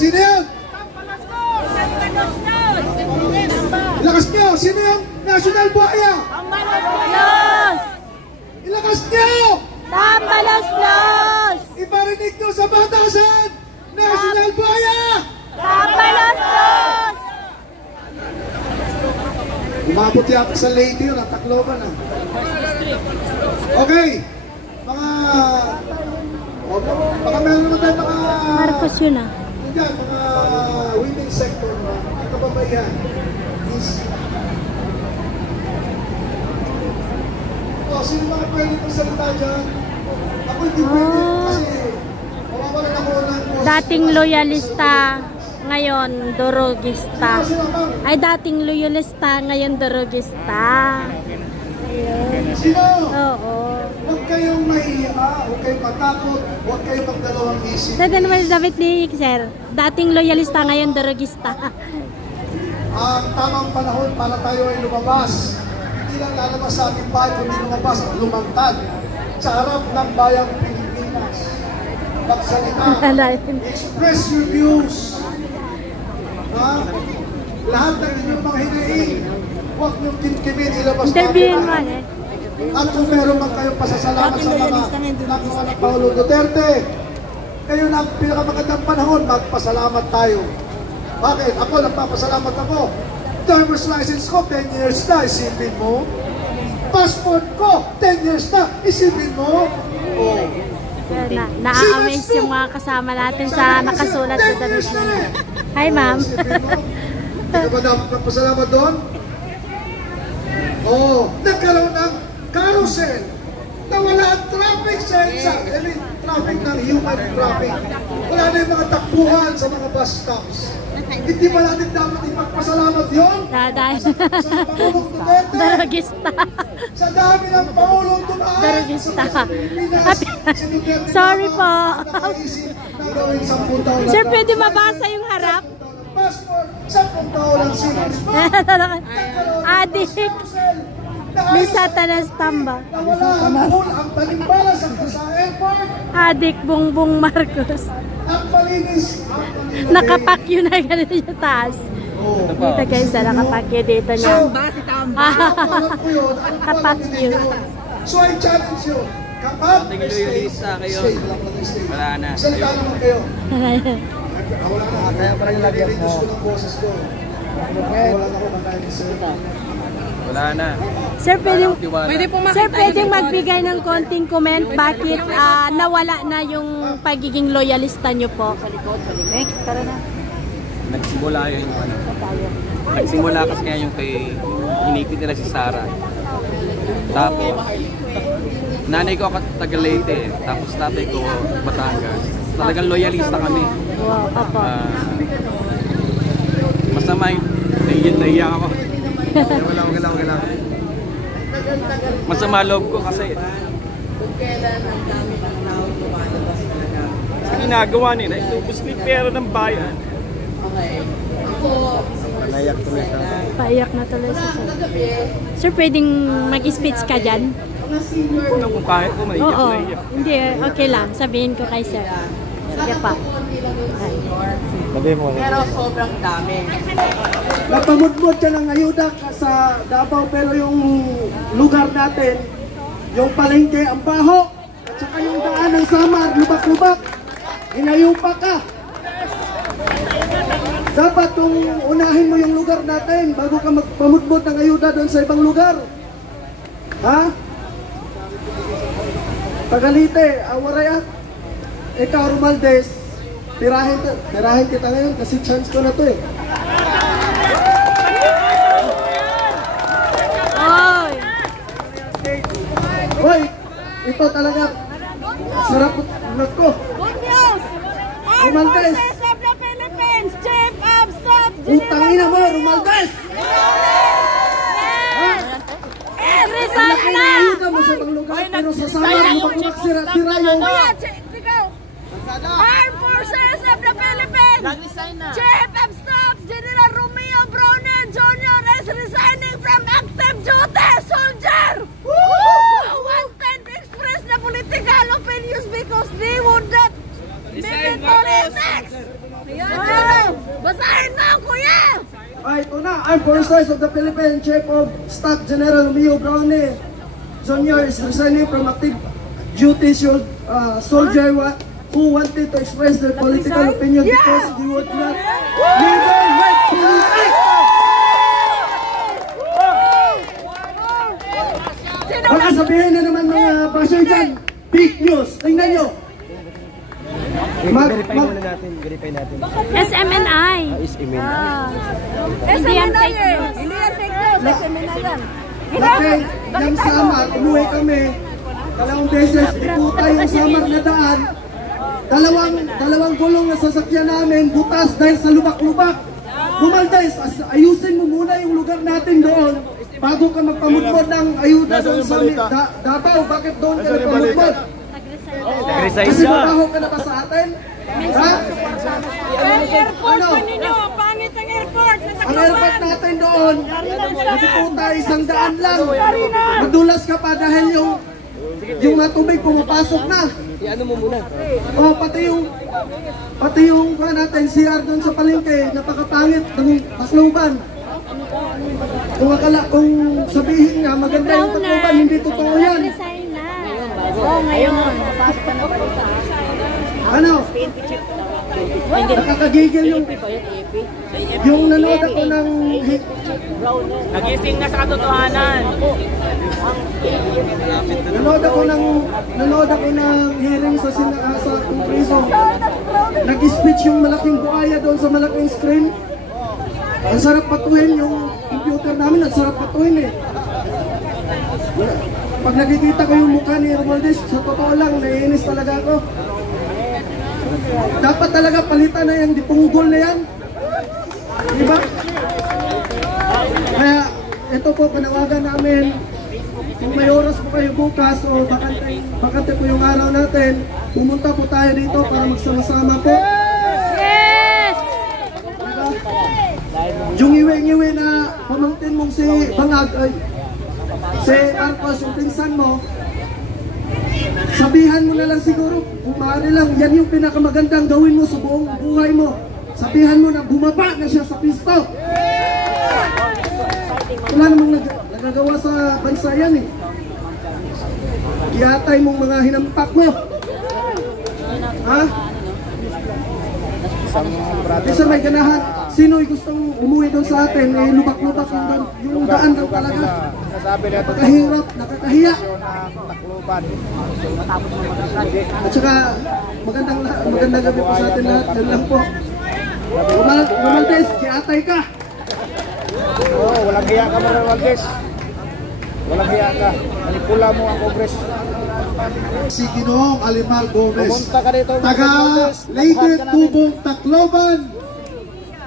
Sino yun? Ilakas nyo! Sino yung National Buhaya? Ilakas nyo! Tambalos-los! Iparinig nyo sa batasan! National Buhaya! Tambalos-los! Umabot yata sa lady yun, ang Tacloban ah. Okay, baka meron naman tayo mga Marcos yun ah. Yan, mga winning sector, mga kababayan is sino mga pwede magsalita dyan? Ako hindi pwede kasi mawawalan ako ng dating loyalista, ngayon durugista. Ay, dating loyalista, ngayon durugista. Ayun. Sino? Oo. Huwag kayong mahiya, huwag kayong matakot, huwag kayong magdalawang isip. Sa naman David ni Sir, dating loyalista, ngayon durugista. Ang tamang panahon para tayo ay lumabas. Hindi lang lalabas sa ating bahay, kundi lumabas at lumantad sa harap ng bayang Pilipinas. Magsalita, express your views. Lahat ng inyong mga hinaing, huwag niyong kimkimin, ilabas Interviewin mo eh. At kung meron man kayong pasasalamat sa mga nagawa ng Paulo Duterte, kayo na ang pinakamagandang panahon, magpasalamat tayo. Bakit? Ako, nagpapasalamat ako. Driver's license ko, 10 years na, isipin mo. Passport ko, 10 years na, isipin mo. Oh. Na-amaze yung mga kasama natin sa nakasulat sa damit niya. Hi, ma'am. Hindi ka ba dapat magpasalamat doon? Oh, nagkaroon ng carousel na wala ang traffic sa traffic ng human traffic. Wala na yung mga takbuhan sa mga bus stops. Hindi ba natin dapat ipagpasalamat yun? Dahil sa Pangulong Duterte? Darugista. Sa dami ng Pangulong Dumaan? Darugista. Si Duterte Sorry po. nakaisip na gawin 10 taon lang. Sir, pwede mabasa yung harap? Passport, 10 taon lang sinus mo. Adik. May Satanas Tamba. Nawala ang talimbala sa airport. Adik Bongbong Marcos. Ang malinis. Nakapakyo na ganito yung taas. Dito guys, nakapakyo dito niya. Nakapakyo. So I challenge you. Kapag loyalista kayo, wala na. Salita naman kayo. Wala na. Kaya parang lagyan ko ng boses ko. Wala na ako kakain sa wala na. Sir, pwedeng magbigay ng konting comment bakit nawala na yung pagiging loyalista nyo po? Next, tara na. Nagsimula yun yung ano. Nagsimula kasi kaya yung kay inipit nila si Sarah. Tapos, nanay ko ako taga Leyte, tapos tatay ko Batangas. Talagang loyalista kami. Wow, papa. Masama yung naiyak ako. Wala. Masama loob ko kasi sa ginagawa nila, itubos ni pera ng bayan. Paiyak na tuloy sa sir. Sir, pwedeng mag-speech ka dyan? Kung kahit ko maiyak Oo. na iyak. Hindi, okay lang. Sabihin ko kay sir. Sige pa. Pero sobrang dami. Napamudmod ka ng ayuda sa Davao, pero yung lugar natin, yung palengke, ang baho, at saka yung daan ng Samar, lubak-lubak, hinayupa ka. Dapat kung unahin mo yung lugar natin bago ka magpamudmod ng ayuda doon sa ibang lugar. Ha? Tagalite, Awaraya, ikaw Romaldes, tirahin kita ngayon kasi chance ko na to eh. Hoy, ito talaga sarap ulat ko. Good news! Romaldes! of the Philippines, Chief of Staff Utang ina mo, Romaldes! Resign na! Ayuda mo sa ibang lugar, pero sa Samar, lubak-lubak sira-sira yung... Armed Forces of the Philippines, Chief of Staff General Romeo Browner Jr. is resigning from active duty, soldier! Who wanted to express the political opinions because they would not be in politics! Ito na, Armed Forces of the Philippines, Chief of Staff General Romeo Browne Jr. is resigning from active duty soldier who wanted to express their political opinion because they would not never like politics. Baka sabihin na naman mga basher dyan, fake news. Tingnan nyo. Verify muna natin, verify natin. SMNI. SMNI eh. Hindi yan fake news. SMNI yan. Dati, yung Samar, umuwi kami. Dalawang beses, iputa yung Samar na daan. Dalawang gulong na sasakyan namin, butas dahil sa lubak-lubak. Bumaldes, ayusin mo muna yung lugar natin doon bago ka magpamudmod ng ayuda doon sa Davao. Bakit doon ka nagpamudmod? Kasi mabaho ka na ba sa atin? Ha? Ano? Pangit ang airport. Ang airport natin doon, nagpupunta 100 lang. Madulas ka pa dahil yung tubig pumapasok na. I-ano mo muna. O pati yung natin, CR doon sa palengke, napakapangit ng Tacloban. Kung sabihin nga maganda yung Tacloban, hindi totoo yan. Ano? Nakakagigil yung nanood ako ng Nagising na sa katotohanan. nanood ako ng hearing sa Kongreso. Nag-speech yung malaking buhaya doon sa malaking screen. Ang sarap patuhin yung computer namin, ang sarap patuhin eh. Pag nakikita ko yung mukha ni Romualdez, sa totoo lang, naiinis talaga ako. Dapat talaga palitan na yung dipunggol na yan. Diba? Kaya ito po, panawagan namin. Kung may oras po kayo bukas o bakante po yung araw natin, pumunta po tayo dito para magsama-sama po. Yes! Diba? Yung iwi-iwi na pamangkin mong si Bangag, si Marcos, yung pinsan mo, sabihan mo na lang siguro, kung maaari lang, yan yung pinakamagandang gawin mo sa buong buhay mo. Sabihan mo na bumaba na siya sa pisto. Wala namang nagagawa sa bansa yan eh. Iyatay mong mga hinampak mo. Ha? Kasi may ganahan. Sino'y gustong umuwi doon sa atin, may lubak-lubak yung daan doon talaga. Nakakahirap, nakakahiya. At saka magandang gabi po sa atin lahat. Yan lang po. Romualdez, kiatay ka. Oo, walang hiya ka mga Romualdez. Walang hiya ka. Manipula mo ang Kongres. Si Ginoong Alimal Gomez, Pumunta ka dito, taga Romualdez. Leyte Tubong Tacloban.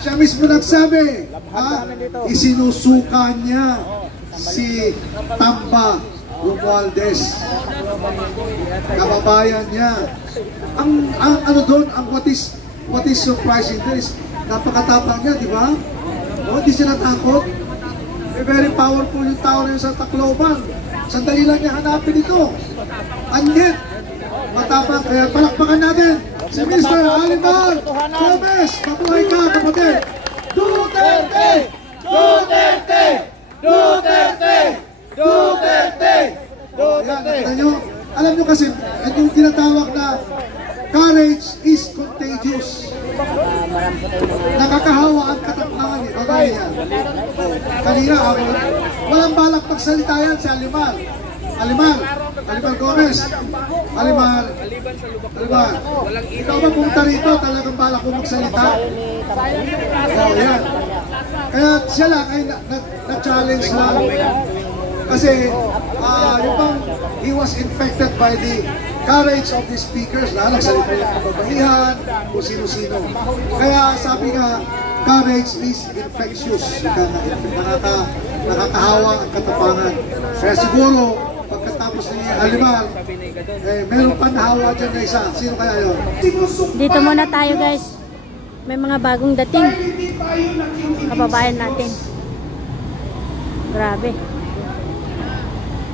Siya mismo nagsabi, isinusuka niya si Tamba Romualdez, kababayan niya. Ang ano doon, ang what is surprising there is napakatapang niya, di ba? Hindi siya natakot. Very powerful yung tao na yun sa Tacloban. Sandali lang niya hanapin ito. And yet, matapang. Kaya palakpakan natin si Mr. Alimal Gomez. Mabuhay ka, kapatid. Duterte! Duterte! Duterte! Duterte! Duterte! Alam nyo kasi, yung tinatawag na courage is contagious. Nakakahawa ang katapangan eh. Bagay yan. Kanina ako, walang balak pagsalita yan si Alimal. Alimal Gomez. Alimal. Ikaw ba pumunta rito? Talagang balak ko magsalita? Oo, yan. Kaya siya lang ay na-challenge lang. Kasi yung bang he was infected by the courage of the speakers, nagsalita yung kababaihan, kung sino-sino. Kaya sabi nga, courage is infectious. Nakakahawa ang katapangan. Kaya siguro, pagkatapos ni Alimal, meron pa nahawa dyan na isa. Sino kaya yun? Dito muna tayo guys. May mga bagong dating. Kababayan natin. Grabe.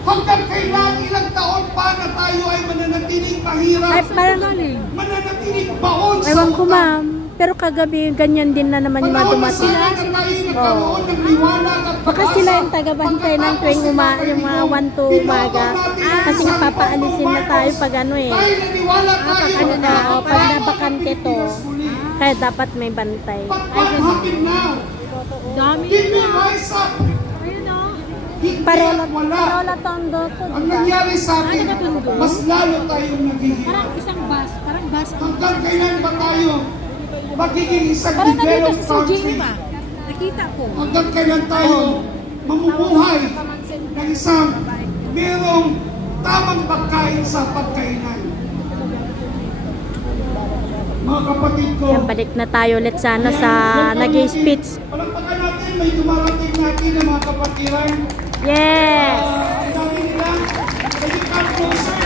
Hanggang kailan ilang taon pa na tayo ay mananatiling mahirap, Ay, parang nun eh. mananatiling baon sa Ewan ko utang. ma'am. Pero kagabi, ganyan din na naman yung mga dumating. Baka sila yung taga-bantay ng tuwing yung mga 1 to umaga. Kasi papaalisin na tayo pag ano eh. Pag nabakante to. Kaya dapat may bantay. Dami Parola Tondo to. Ang nangyari sa atin, mas lalo tayong naghihirap. Parang isang bus. Parang bus. Hanggang kailan ba tayo magiging isang Parang nandito developed si country? Sujin, ba? Nakita ko. Hanggang kailan tayo mamumuhay ng isang merong tamang pagkain sa pagkainan? Mga kapatid ko, Yan, balik na tayo ulit sana sa nag-speech. palagpakan natin, may dumarating natin ng mga kapatiran. Yes! Ang dami nila, may come closer.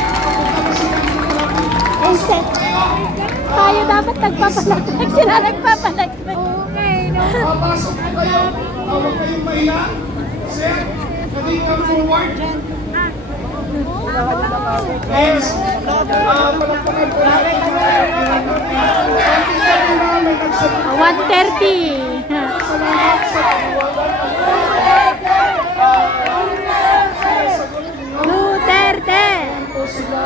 Papunta ba sila ng marami? Reset. Tayo dapat nagpapalagpag. Sila nagpapalagpag. Okay, no? Papasok po kayo. Huwag kayong mahiya. Sir, pwede come forward. Yes. Palagpakan po natin. 1:30. Salamat sa Duterte. po sila.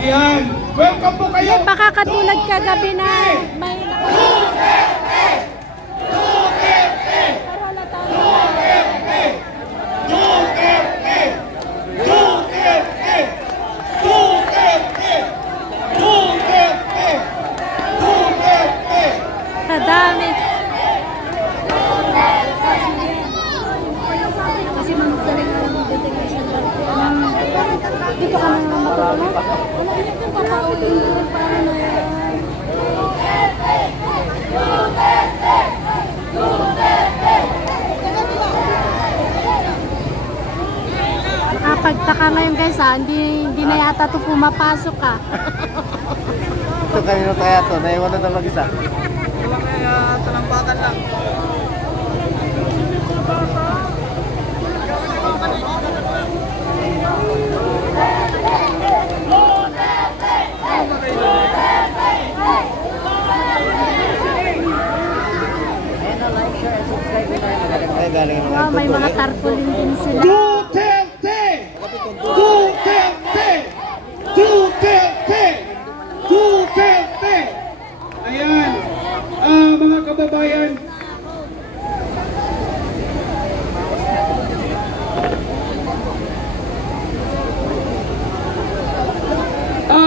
Ayan. Welcome po kayo. Baka katulad kagabi na may... Kadami. Kasi manugdaling na lang detention. Dito ka na matulog? Ano yun yung papautin mo? Paano na yan? Nakapagtaka ngayon guys ha, hindi na yata ito pumapasok ha. Ito kanino kaya to? Naiwan na mag isa. Wala kaya talampakan lang. Ay, galing naman. Wow, may mga tarpaulin din sila. Duterte! Duterte! Duterte! Duterte! Ayan, mga kababayan,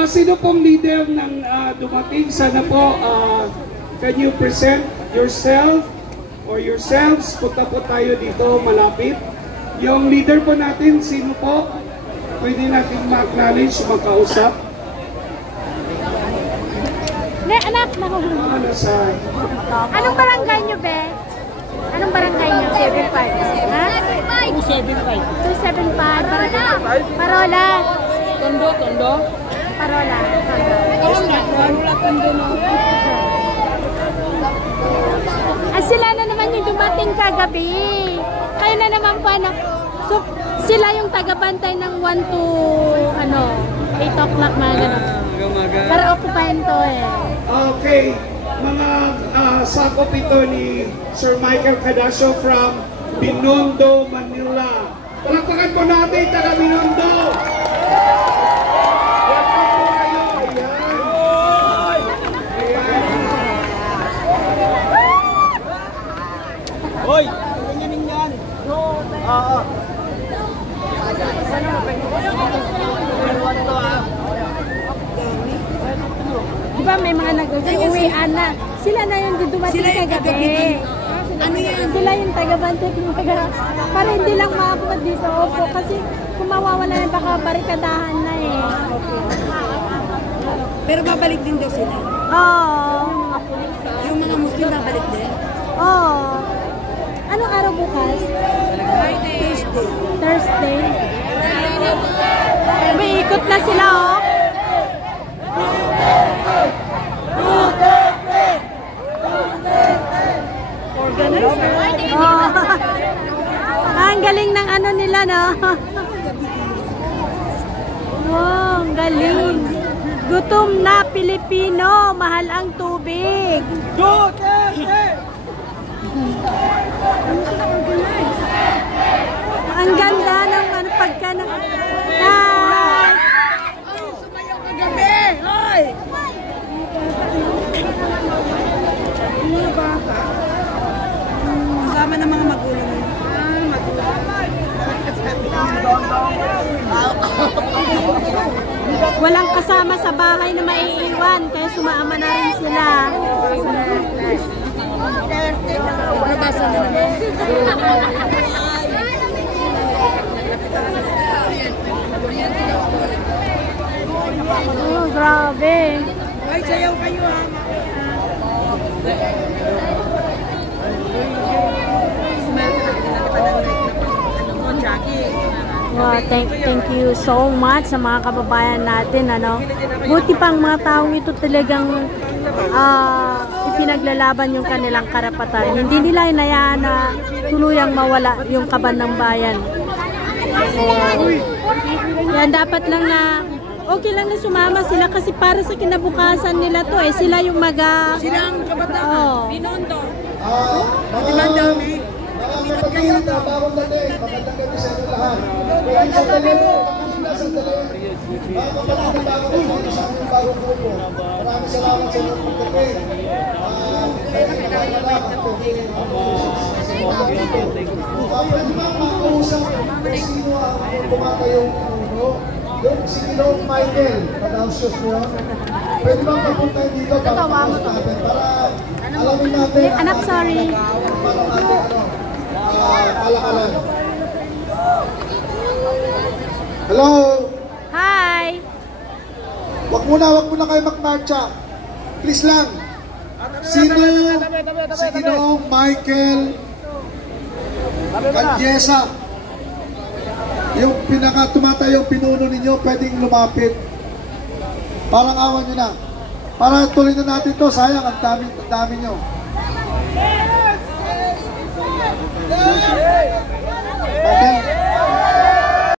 sino pong leader ng dumating? Sana po, can you present yourself or yourselves? Punta po tayo dito malapit. Yung leader po natin, sino po? Pwede natin ma-acknowledge, makausap. Ne, anak, nakuhulog. Ano sa... Anong barangay nyo, Be? Anong barangay nyo? 275. Ha? 275. 275. Parola. Tondo. Parola. Sila na naman yung dumating kagabi. Kayo na naman po, anak. So, sila yung tagabantay ng 1 to, 8 o'clock, mga gano'n. Para okupahin to eh. Okay, mga sakop ito ni Sir Michael Cadasio from Binondo, Manila. Palakpakan po natin, taga Binondo! Welcome po kayo, ayan. Hoy! Ganyanin yan! Oo. Di ba may mga nag-uwian na? Sila na yung dumating kagabi. Ano yan? Sila yung taga-bantay. Para hindi lang makapunod dito. Opo, kasi kung mawawala na baka barikadahan na eh. Pero babalik din daw sila. Oo. Yung mga Muslim babalik din. Oo. Anong araw bukas? Thursday. May ikot na sila oh. Oh. Ang galing ng ano nila, no? Oh, ang galing. Gutom na Pilipino, mahal ang tubig. Ang ganda ng ano pagka na... Hi! Sumayaw ka gabi! Hoy! Kasama ng mga magulang. Walang kasama sa bahay na maiiwan, kaya sumaama na rin sila. Nabasa na naman. Oh, grabe. Ay, sayaw kayo ha. Wow, thank you so much sa mga kababayan natin, ano. Buti pang mga taong ito talagang ipinaglalaban yung kanilang karapatan. Hindi nila inayaan na tuluyang mawala yung kaban ng bayan. Yan, dapat lang na okay lang na sumama sila kasi para sa kinabukasan nila to eh. Sila yung Sila ang kabataan. Binondo. Mga kapatid na bagong dating, magandang gabi sa inyo lahat. Pwede sandali po, sandali. Mga kapatid na bagong dating sa aming bagong grupo. Maraming salamat sa inyong pagdating. Pwede ba makausap kung sino ang tumatayong puno? Yung si Ginoong Michael, pag-ausyos mo yun. Pwede ba papunta dito para pag-ausyos natin? Para alamin natin. Anak, sorry. Alakalan. Hello? Hi! Wag muna kayo magmarcha. Please lang. Sino? Si Ginoong Michael Canyesa. Yung pinaka-tumatayong pinuno ninyo, pwedeng lumapit. Parang awan nyo na. Para tuloy na natin to. Sayang, ang dami nyo. Michael?